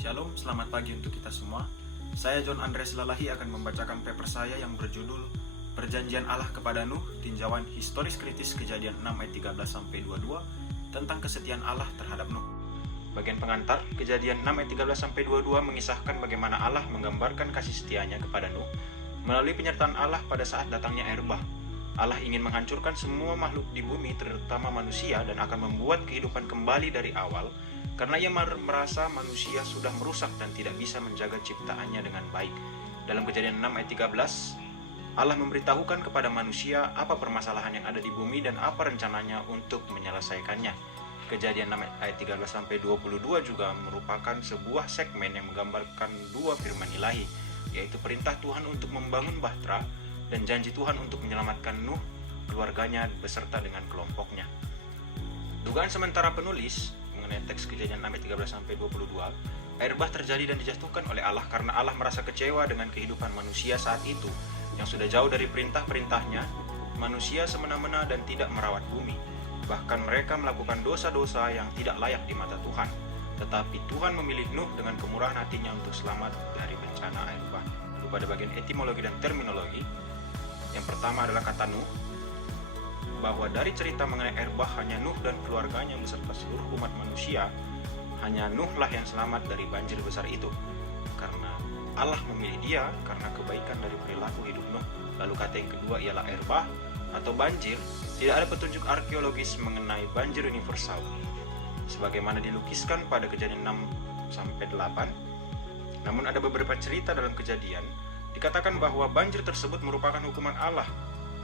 Shalom, selamat pagi untuk kita semua. Saya John Andres Lalahi akan membacakan paper saya yang berjudul Perjanjian Allah kepada Nuh, tinjauan historis kritis Kejadian 6 ayat 13-22 tentang kesetiaan Allah terhadap Nuh. Bagian pengantar, Kejadian 6 ayat 13-22 mengisahkan bagaimana Allah menggambarkan kasih setianya kepada Nuh melalui penyertaan Allah pada saat datangnya air bah. Allah ingin menghancurkan semua makhluk di bumi, terutama manusia, dan akan membuat kehidupan kembali dari awal karena ia merasa manusia sudah merusak dan tidak bisa menjaga ciptaannya dengan baik. Dalam Kejadian 6 ayat 13, Allah memberitahukan kepada manusia apa permasalahan yang ada di bumi dan apa rencananya untuk menyelesaikannya. Kejadian 6 ayat 13-22 juga merupakan sebuah segmen yang menggambarkan dua firman ilahi, yaitu perintah Tuhan untuk membangun bahtera dan janji Tuhan untuk menyelamatkan Nuh, keluarganya beserta dengan kelompoknya. Dugaan sementara penulis mengenai teks Kejadian 6 ayat 13-22, air bah terjadi dan dijatuhkan oleh Allah karena Allah merasa kecewa dengan kehidupan manusia saat itu yang sudah jauh dari perintah-perintahnya. Manusia semena-mena dan tidak merawat bumi. Bahkan mereka melakukan dosa-dosa yang tidak layak di mata Tuhan. Tetapi Tuhan memilih Nuh dengan kemurahan hatinya untuk selamat dari bencana air bah. Lalu pada bagian etimologi dan terminologi, yang pertama adalah kata Nuh, bahwa dari cerita mengenai air bah hanya Nuh dan keluarganya beserta seluruh umat manusia, hanya Nuhlah yang selamat dari banjir besar itu, karena Allah memilih dia karena kebaikan dari perilaku hidup Nuh. Lalu kata yang kedua ialah air bah atau banjir. Tidak ada petunjuk arkeologis mengenai banjir universal sebagaimana dilukiskan pada Kejadian 6-8. Namun ada beberapa cerita dalam Kejadian dikatakan bahwa banjir tersebut merupakan hukuman Allah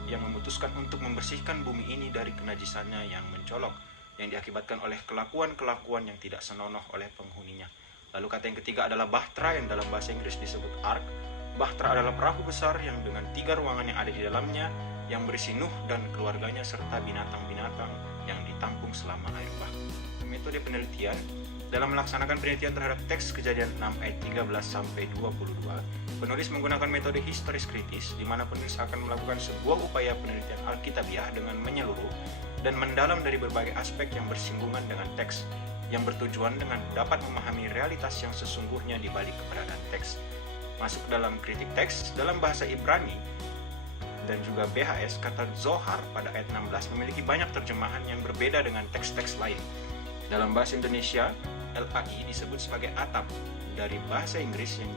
yang memutuskan untuk membersihkan bumi ini dari kenajisannya yang mencolok, yang diakibatkan oleh kelakuan-kelakuan yang tidak senonoh oleh penghuninya. Lalu kata yang ketiga adalah bahtera, yang dalam bahasa Inggris disebut ark. Bahtera adalah perahu besar yang dengan 3 ruangan yang ada di dalamnya, yang berisi Nuh dan keluarganya serta binatang-binatang yang ditampung selama air bah. Metode penelitian. Dalam melaksanakan penelitian terhadap teks Kejadian 6 ayat 13-22, penulis menggunakan metode historis kritis, di mana penulis akan melakukan sebuah upaya penelitian alkitabiah dengan menyeluruh dan mendalam dari berbagai aspek yang bersinggungan dengan teks, yang bertujuan dengan dapat memahami realitas yang sesungguhnya di balik keberadaan teks. Masuk dalam kritik teks, dalam bahasa Ibrani dan juga BHS, kata Zohar pada ayat 16 memiliki banyak terjemahan yang berbeda dengan teks-teks lain. Dalam bahasa Indonesia, LAI disebut sebagai atap. Dari bahasa Inggris yang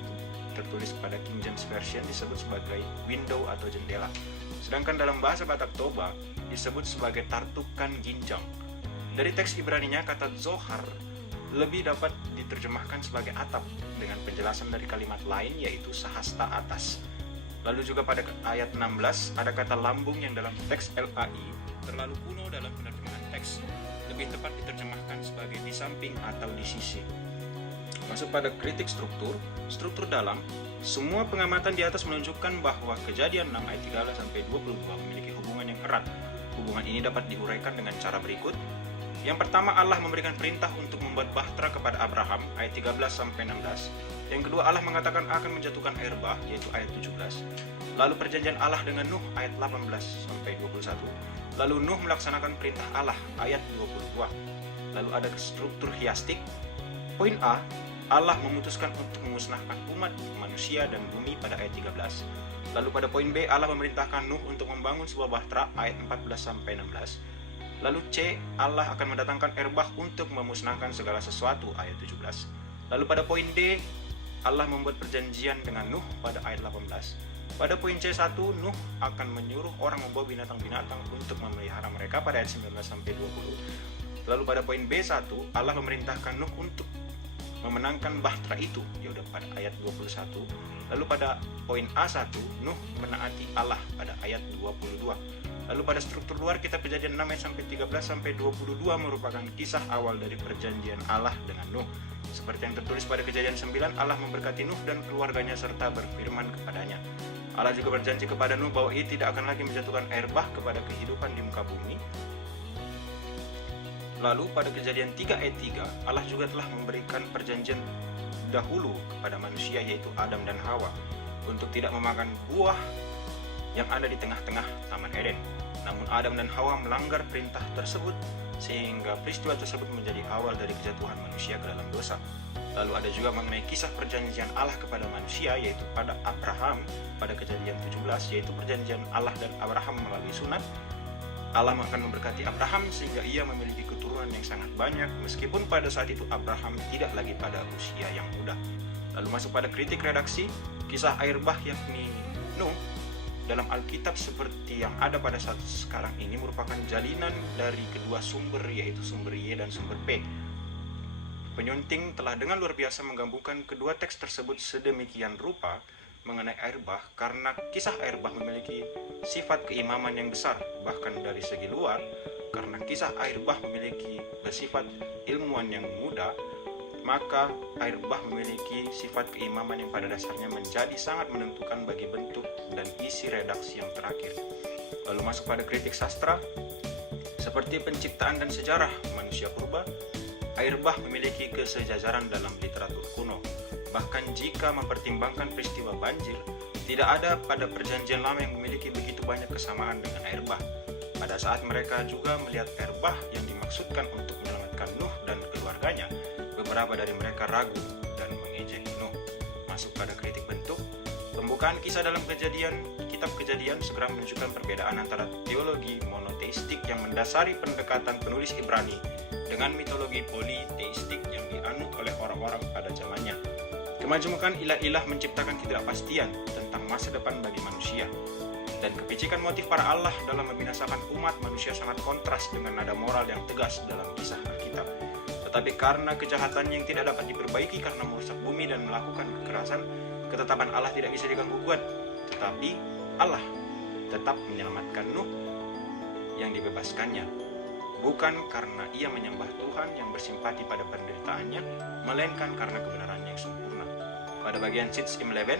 tertulis pada King James Version disebut sebagai window atau jendela. Sedangkan dalam bahasa Batak Toba disebut sebagai tartukan ginjang. Dari teks Ibraninya, kata Zohar lebih dapat diterjemahkan sebagai atap dengan penjelasan dari kalimat lain yaitu sahasta atas. Lalu juga pada ayat 16 ada kata lambung yang dalam teks LAI terlalu kuno dalam penerjemahan teks, lebih tepat diterjemahkan sebagai di samping atau di sisi. Masuk pada kritik struktur dalam, semua pengamatan di atas menunjukkan bahwa Kejadian 6 ayat 13-22 memiliki hubungan yang erat. Hubungan ini dapat diuraikan dengan cara berikut. Yang pertama, Allah memberikan perintah untuk membuat bahtera kepada Abraham, ayat 13-16. Yang kedua, Allah mengatakan akan menjatuhkan air bah, yaitu ayat 17. Lalu perjanjian Allah dengan Nuh, ayat 18-21. Lalu Nuh melaksanakan perintah Allah, ayat 22. Lalu ada struktur hiastik. Poin A, Allah memutuskan untuk memusnahkan umat manusia dan bumi pada ayat 13. Lalu pada poin B, Allah memerintahkan Nuh untuk membangun sebuah bahtera, ayat 14-16. Lalu C, Allah akan mendatangkan air bah untuk memusnahkan segala sesuatu, ayat 17. Lalu pada poin D, Allah membuat perjanjian dengan Nuh pada ayat 18. Pada poin C1, Nuh akan menyuruh orang membawa binatang-binatang untuk memelihara mereka pada ayat 19-20. Lalu pada poin B1, Allah memerintahkan Nuh untuk memenangkan bahtera itu, yaitu pada ayat 21. Lalu pada poin A1, Nuh menaati Allah pada ayat 22. Lalu pada struktur luar kitab Kejadian 6 ayat 13-22 merupakan kisah awal dari perjanjian Allah dengan Nuh. Seperti yang tertulis pada Kejadian 9, Allah memberkati Nuh dan keluarganya serta berfirman kepadanya. Allah juga berjanji kepada Nuh bahwa ia tidak akan lagi menjatuhkan air bah kepada kehidupan di muka bumi. Lalu pada Kejadian 3 ayat 3, Allah juga telah memberikan perjanjian dahulu kepada manusia yaitu Adam dan Hawa untuk tidak memakan buah yang ada di tengah-tengah Taman Eden. Namun Adam dan Hawa melanggar perintah tersebut, sehingga peristiwa tersebut menjadi awal dari kejatuhan manusia ke dalam dosa. Lalu ada juga mengenai kisah perjanjian Allah kepada manusia, yaitu pada Abraham pada Kejadian 17, yaitu perjanjian Allah dan Abraham melalui sunat. Allah akan memberkati Abraham sehingga ia memiliki keturunan yang sangat banyak, meskipun pada saat itu Abraham tidak lagi pada usia yang muda. Lalu masuk pada kritik redaksi, kisah air bah yakni Nuh dalam Alkitab seperti yang ada pada saat sekarang ini merupakan jalinan dari kedua sumber, yaitu sumber Y dan sumber P. Penyunting telah dengan luar biasa menggabungkan kedua teks tersebut sedemikian rupa mengenai air bah, karena kisah air bah memiliki sifat keimaman yang besar, bahkan dari segi luar, karena kisah air bah memiliki bersifat ilmuwan yang muda, maka air bah memiliki sifat keimaman yang pada dasarnya menjadi sangat menentukan bagi bentuk dan isi redaksi yang terakhir. Lalu masuk pada kritik sastra, seperti penciptaan dan sejarah manusia purba, air bah memiliki kesejajaran dalam literatur kuno. Bahkan jika mempertimbangkan peristiwa banjir, tidak ada pada perjanjian lama yang memiliki begitu banyak kesamaan dengan air bah. Pada saat mereka juga melihat air bah yang dimaksudkan untuk menyelamatkan Nuh dan keluarganya, beberapa dari mereka ragu dan mengejek Nuh. Masuk pada kritik bentuk, pembukaan kisah dalam kitab Kejadian segera menunjukkan perbedaan antara teologi monoteistik yang mendasari pendekatan penulis Ibrani dengan mitologi politeistik yang dianut oleh orang-orang pada zamannya. Kemajemukan ilah-ilah menciptakan ketidakpastian tentang masa depan bagi manusia, dan kepicikan motif para Allah dalam membinasakan umat manusia sangat kontras dengan nada moral yang tegas dalam kisah Alkitab. Tetapi karena kejahatan yang tidak dapat diperbaiki karena merusak bumi dan melakukan kekerasan, ketetapan Allah tidak bisa diganggu gugat. Tetapi Allah tetap menyelamatkan Nuh yang dibebaskannya, bukan karena ia menyembah Tuhan yang bersimpati pada penderitaannya, melainkan karena kebenarannya yang sempurna. Pada bagian Sitz im Leben,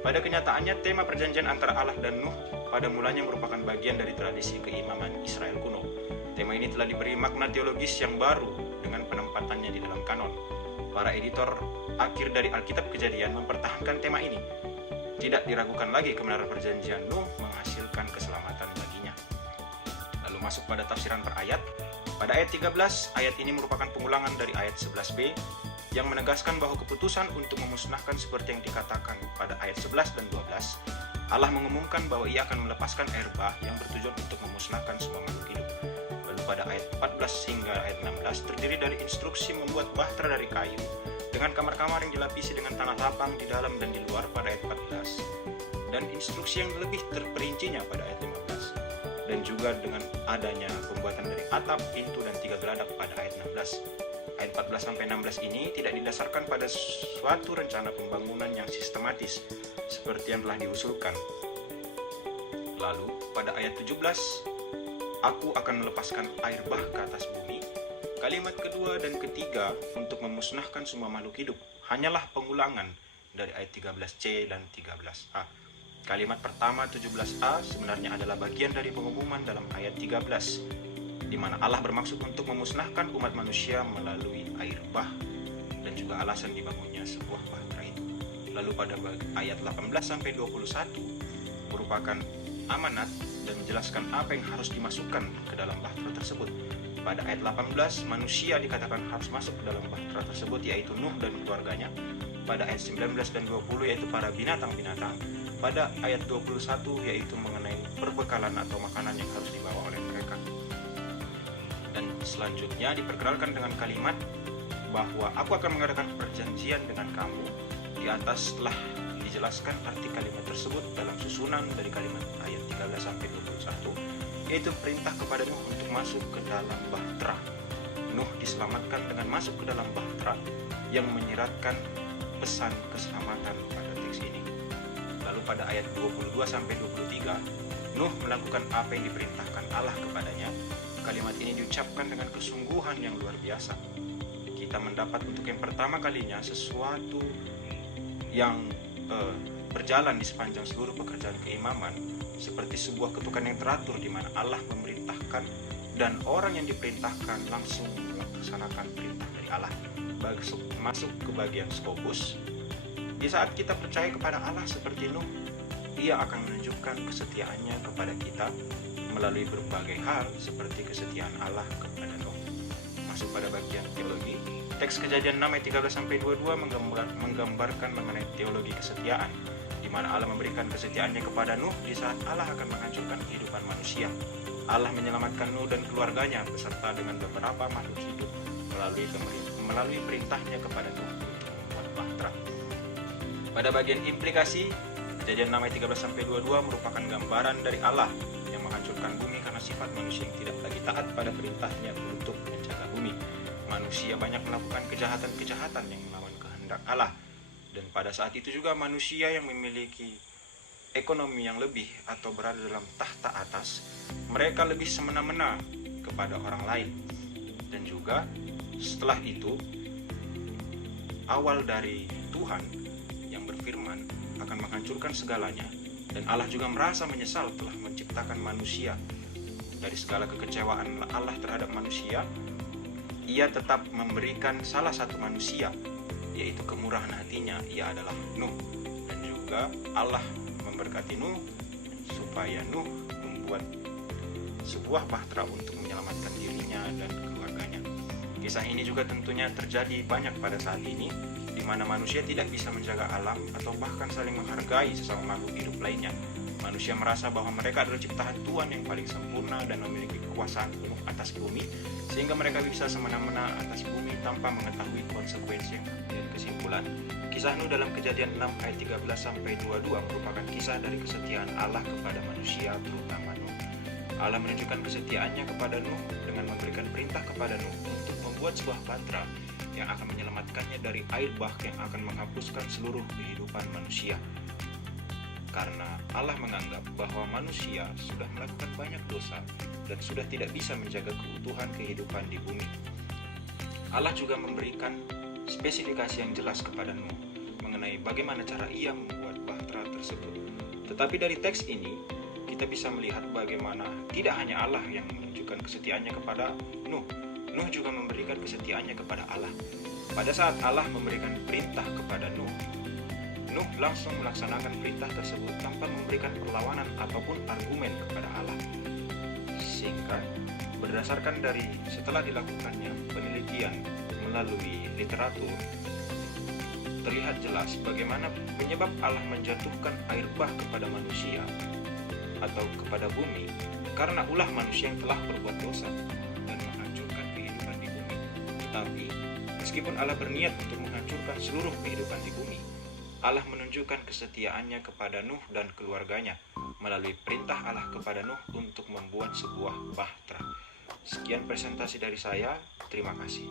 pada kenyataannya tema perjanjian antara Allah dan Nuh pada mulanya merupakan bagian dari tradisi keimaman Israel kuno. Tema ini telah diberi makna teologis yang baru dengan penempatannya di dalam kanon. Para editor akhir dari Alkitab Kejadian mempertahankan tema ini. Tidak diragukan lagi kebenaran perjanjian Nuh menghasilkan keselamatan baginya. Lalu masuk pada tafsiran per ayat. Pada ayat 13, ayat ini merupakan pengulangan dari ayat 11b yang menegaskan bahwa keputusan untuk memusnahkan seperti yang dikatakan pada ayat 11 dan 12, Allah mengumumkan bahwa ia akan melepaskan air bah yang bertujuan untuk memusnahkan semua makhluk hidup. Lalu pada ayat 14 hingga ayat 16 terdiri dari instruksi membuat bahtera dari kayu dengan kamar-kamar yang dilapisi dengan tanah lapang di dalam dan di luar pada ayat 14, dan instruksi yang lebih terperincinya pada ayat 15, dan juga dengan adanya pembuatan dari atap, pintu, dan 3 geladak pada ayat 16. Ayat 14-16 ini tidak didasarkan pada suatu rencana pembangunan yang sistematis seperti yang telah diusulkan. Lalu pada ayat 17, aku akan melepaskan air bah ke atas bumi. Kalimat kedua dan ketiga untuk memusnahkan semua makhluk hidup hanyalah pengulangan dari ayat 13c dan 13a. Kalimat pertama 17a sebenarnya adalah bagian dari pengumuman dalam ayat 13, di mana Allah bermaksud untuk memusnahkan umat manusia melalui air bah, dan juga alasan dibangunnya sebuah bahtera itu. Lalu pada ayat 18-21 merupakan amanat dan menjelaskan apa yang harus dimasukkan ke dalam bahtera tersebut. Pada ayat 18, manusia dikatakan harus masuk ke dalam bahtera tersebut, yaitu Nuh dan keluarganya. Pada ayat 19 dan 20 yaitu para binatang-binatang. Pada ayat 21 yaitu mengenai perbekalan atau makanan yang harus dibawa oleh mereka. Dan selanjutnya diperkenalkan dengan kalimat bahwa aku akan mengadakan perjanjian dengan kamu. Di atas telah dijelaskan arti kalimat tersebut dalam susunan dari kalimat ayat 13-21, yaitu perintah kepada Nuh untuk masuk ke dalam bahtera. Nuh diselamatkan dengan masuk ke dalam bahtera yang menyiratkan pesan keselamatan pada teks ini. Lalu pada ayat 22-23, Nuh melakukan apa yang diperintahkan Allah kepadanya. Kalimat ini diucapkan dengan kesungguhan yang luar biasa. Kita mendapat untuk yang pertama kalinya sesuatu yang berjalan di sepanjang seluruh pekerjaan keimaman, seperti sebuah ketukan yang teratur di mana Allah memerintahkan dan orang yang diperintahkan langsung melaksanakan perintah dari Allah. Masuk ke bagian skopus. Di saat kita percaya kepada Allah seperti Nuh, Ia akan menunjukkan kesetiaannya kepada kita melalui berbagai hal seperti kesetiaan Allah kepada Nuh. Masuk pada bagian teologi, teks Kejadian 6 ayat 13-22 menggambarkan mengenai teologi kesetiaan, di mana Allah memberikan kesetiaannya kepada Nuh di saat Allah akan menghancurkan kehidupan manusia. Allah menyelamatkan Nuh dan keluarganya beserta dengan beberapa makhluk hidup melalui perintahnya kepada Nuh untuk membuat bahtera. Pada bagian implikasi, Kejadian 6 ayat 13-22 merupakan gambaran dari Allah yang menghancurkan bumi karena sifat manusia yang tidak lagi taat pada perintahnya untuk menjaga bumi. Manusia banyak melakukan kejahatan-kejahatan yang melawan kehendak Allah. Dan pada saat itu juga manusia yang memiliki ekonomi yang lebih atau berada dalam tahta atas, mereka lebih semena-mena kepada orang lain. Dan juga setelah itu, awal dari Tuhan yang berfirman akan menghancurkan segalanya, dan Allah juga merasa menyesal telah menciptakan manusia. Dari segala kekecewaan Allah terhadap manusia, Ia tetap memberikan salah satu manusia, yaitu kemurahan hatinya, ia adalah Nuh. Dan juga Allah memberkati Nuh supaya Nuh membuat sebuah bahtera untuk menyelamatkan dirinya dan keluarganya. Kisah ini juga tentunya terjadi banyak pada saat ini, di mana manusia tidak bisa menjaga alam atau bahkan saling menghargai sesama makhluk hidup lainnya. Manusia merasa bahwa mereka adalah ciptaan Tuhan yang paling sempurna dan memiliki kekuasaan penuh atas bumi, sehingga mereka bisa semena-mena atas bumi tanpa mengetahui konsekuensi yang dan kesimpulan. Kisah Nuh dalam Kejadian 6 ayat 13-22 merupakan kisah dari kesetiaan Allah kepada manusia, terutama Nuh. Allah menunjukkan kesetiaannya kepada Nuh dengan memberikan perintah kepada Nuh untuk membuat sebuah bahtera yang akan menyelamatkannya dari air bah yang akan menghapuskan seluruh kehidupan manusia. Karena Allah menganggap bahwa manusia sudah melakukan banyak dosa dan sudah tidak bisa menjaga keutuhan kehidupan di bumi. Allah juga memberikan spesifikasi yang jelas kepada Nuh mengenai bagaimana cara ia membuat bahtera tersebut. Tetapi dari teks ini, kita bisa melihat bagaimana tidak hanya Allah yang menunjukkan kesetiaannya kepada Nuh, Nuh juga memberikan kesetiaannya kepada Allah. Pada saat Allah memberikan perintah kepada Nuh, Nuh langsung melaksanakan perintah tersebut tanpa memberikan perlawanan ataupun argumen kepada Allah. Sehingga berdasarkan dari setelah dilakukannya penelitian melalui literatur, terlihat jelas bagaimana penyebab Allah menjatuhkan air bah kepada manusia atau kepada bumi karena ulah manusia yang telah berbuat dosa dan menghancurkan kehidupan di bumi. Tetapi meskipun Allah berniat untuk menghancurkan seluruh kehidupan di bumi, Allah menunjukkan kesetiaannya kepada Nuh dan keluarganya melalui perintah Allah kepada Nuh untuk membuat sebuah bahtera. Sekian presentasi dari saya, terima kasih.